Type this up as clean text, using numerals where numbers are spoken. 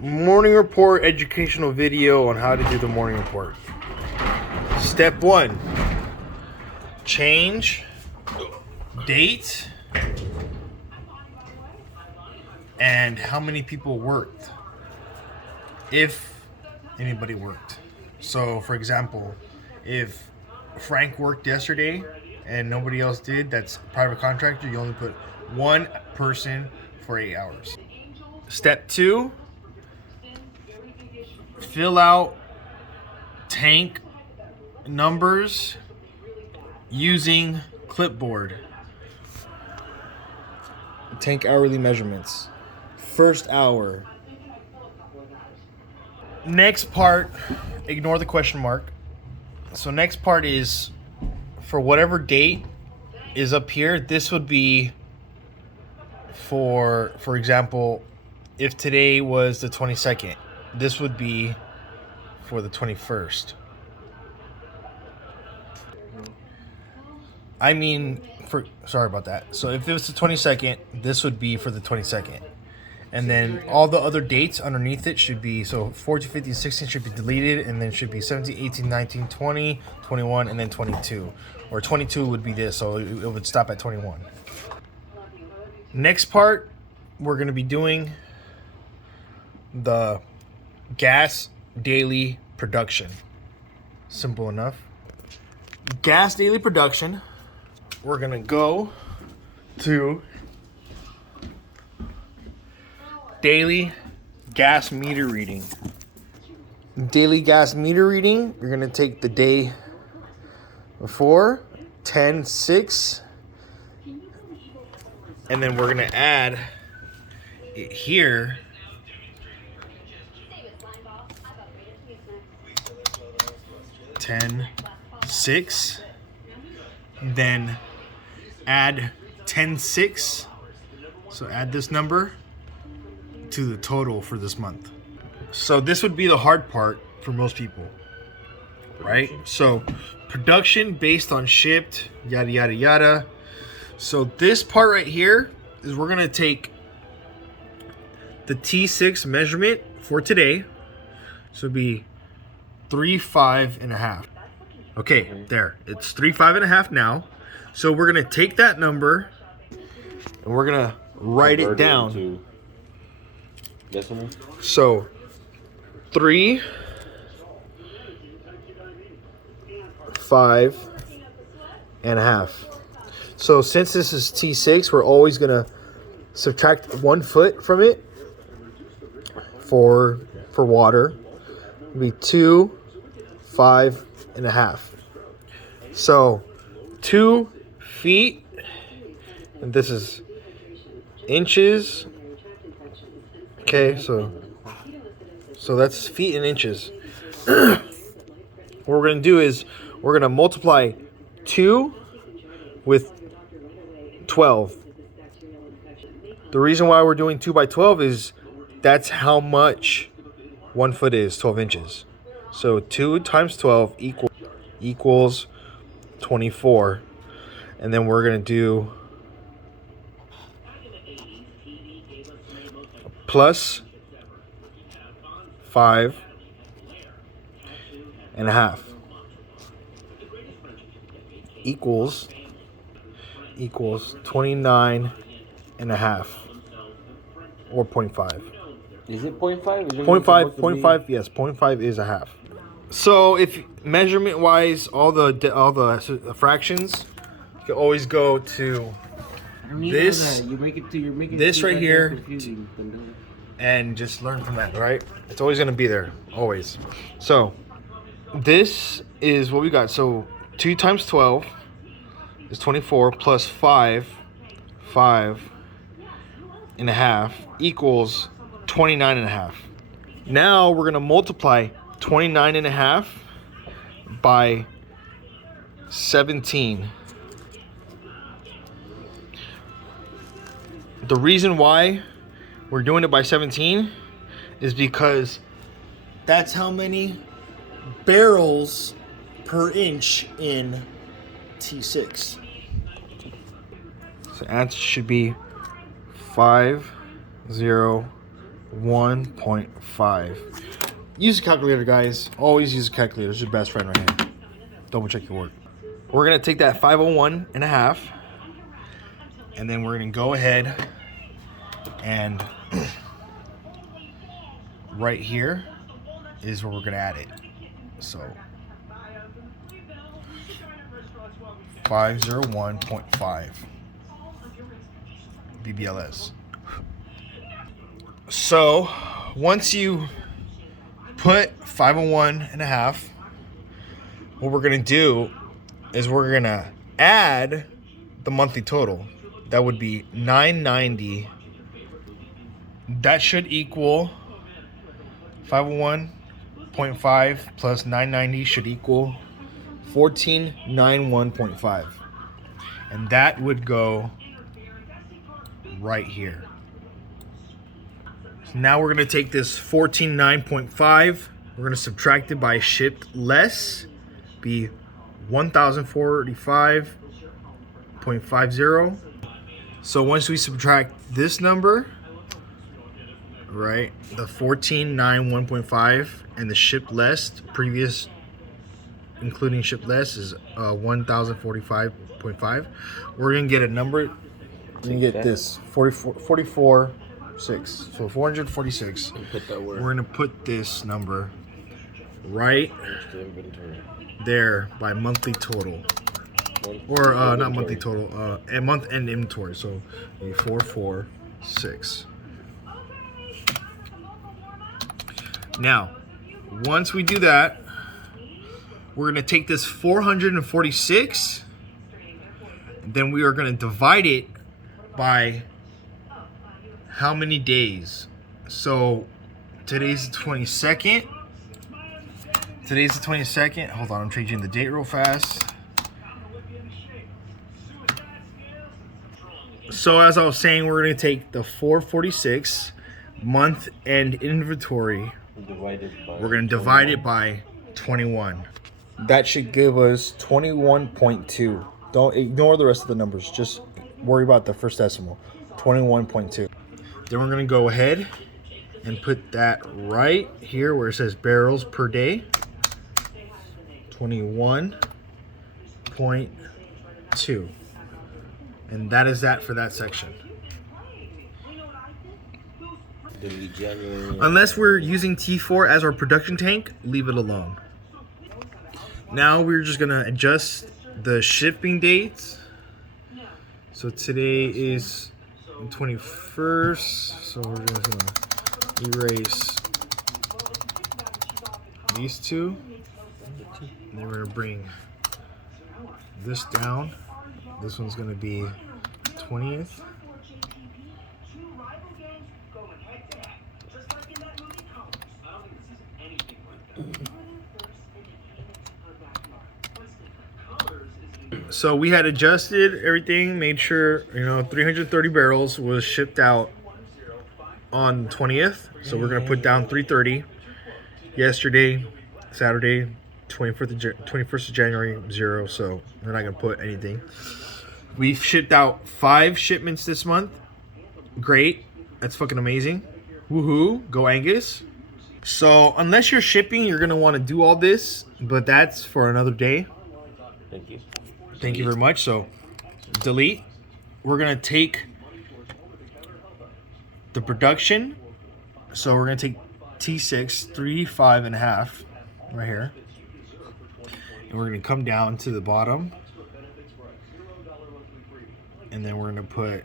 Morning report educational video on how to do the morning report. Step 1, change date and how many people worked, if anybody worked. So for example, if Frank worked yesterday and nobody else did, that's private contractor, you only put one person for 8 hours. Step 2, fill out tank numbers using clipboard. Tank hourly measurements. First hour. Next part, ignore the question mark. So next part is for whatever date is up here, this would be for example, if today was the 22nd, this would be for the 21st. I mean, sorry about that. So if it was the 22nd, this would be for the 22nd. And then all the other dates underneath it should be, so 14, 15, 16 should be deleted, and then should be 17, 18, 19, 20, 21, and then 22. Or 22 would be this, so it would stop at 21. Next part, we're going to be doing the gas daily production. Simple enough. Gas daily production. We're going to go to daily gas meter reading. Daily gas meter reading, you're going to take the day before, 10/6, and then we're going to add it here. Ten, 6, then add 10/6. So add this number to the total for this month. So this would be the hard part for most people, right? So production based on shipped, yada, yada, yada. So this part right here is we're going to take the T6 measurement for today. So it'd be 35.5. Okay, there. It's 35.5 now. So we're going to take that number and we're going to write it down. Decimal? So 3, 5.5. So since this is T6, we're always gonna subtract 1 foot from it for water. It'll be 2, 5.5. So 2 feet, and this is inches. Okay, so that's feet and inches. What we're gonna do is we're gonna multiply 2 with 12. The reason why we're doing 2 by 12 is that's how much 1 foot is, 12 inches. So 2 times 12 equals 24. And then we're going to do plus 5.5 equals 29.5 or 0.5. Is it 0.5? 0.5, yes, 0.5 is a half. So if measurement wise, all the fractions, you can always go to this, this right here, and just learn from that, right? It's always gonna be there, always. So this is what we got. So 2 times 12 is 24 plus 5.5 equals 29.5. Now we're gonna multiply 29.5 by 17. The reason why we're doing it by 17 is because that's how many barrels per inch in T6. So answer should be 5.0 1.5. Use a calculator, guys. Always use a calculator. It's your best friend right here. Double check your work. We're gonna take that 501 and a half, and then we're gonna go ahead and right here is where we're gonna add it. So 501.5 BBLS. So once you put 501 and a half, what we're gonna do is we're gonna add the monthly total. That would be 990. That should equal 501.5 plus 990 should equal 1491.5. And that would go right here. So now we're gonna take this 14.9.5, we're gonna subtract it by shipped less, be 1045.50. So once we subtract this number, right, the 1491.5 and the shipped less, previous including shipped less is 1045.5, we're gonna get a number. We're gonna get this 44.6. So 446. Put that word. We're gonna put this number right there by monthly total, or not monthly total, a month end inventory. So 446. Now, once we do that, we're gonna take this 446, then we are gonna divide it by how many days. So today's the 22nd. Today's the 22nd. Hold on, I'm changing the date real fast. So as I was saying, we're gonna take the 446 month end inventory. We're gonna divide it by 21. That should give us 21.2. Don't ignore the rest of the numbers. Just worry about the first decimal. 21.2. Then we're gonna go ahead and put that right here where it says barrels per day. 21.2. And that is that for that section. Unless we're using T4 as our production tank, leave it alone. Now we're just gonna adjust the shipping dates. So today is the 21st, so we're just gonna erase these two. And then we're gonna bring this down. This one's gonna be 20th. So we had adjusted everything, made sure, 330 barrels was shipped out on 20th. So we're gonna put down 330. Yesterday, Saturday, 21st of January, 0. So we're not gonna put anything. We've shipped out 5 shipments this month. Great, that's fucking amazing. Woohoo, go Angus. So unless you're shipping, you're gonna want to do all this, but that's for another day. Thank you. Thank you very much. So delete. We're gonna take the production. So we're gonna take T6 35.5 right here, and we're gonna come down to the bottom, and then we're gonna put